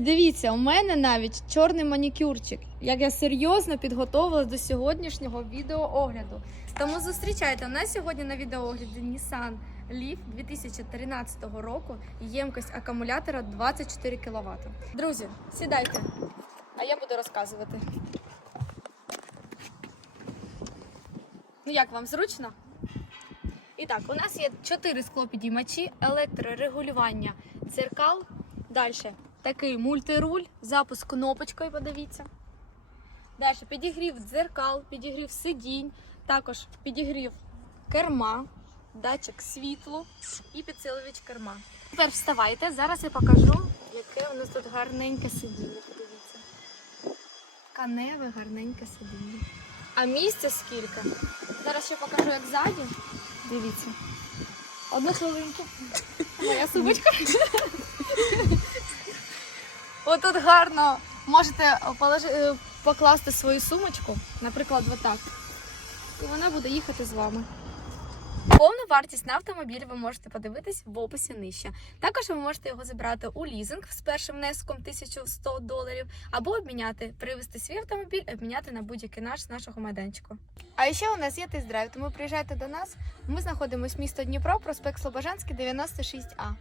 Дивіться, у мене навіть чорний манікюрчик. Як я серйозно підготовилась до сьогоднішнього відеоогляду. Тому зустрічайте у нас сьогодні на відеоогляді Nissan Leaf 2013 року. Ємкость акумулятора 24 кВт. Друзі, сідайте, а я буду розказувати. Ну як вам зручно? І так, у нас є 4 склопідіймачі, електрорегулювання дзеркал. Далі такий мультируль, запуск кнопочкою, подивіться. Далі підігрів дзеркал, підігрів сидінь, також підігрів керма, датчик світлу і підсилювач керма. Тепер вставайте, зараз я покажу, яке у нас тут гарненьке сидіння. Подивіться. Каневе гарненьке сидіння. А місця скільки? Зараз ще покажу, як ззаді. Дивіться. Одну хвилинку. Моя сумочка. Отут гарно можете положи, е, покласти свою сумочку, наприклад, отак. І вона буде їхати з вами. Повну вартість на автомобіль ви можете подивитись в описі нижче. Також ви можете його забрати у лізинг з першим внеском 1100 доларів, або обміняти, привезти свій автомобіль, обміняти на будь-який наш з нашого майданчику. А ще у нас є тест-драйв, тому приїжджайте до нас. Ми знаходимося місто Дніпро, проспект Слобожанський, 96А.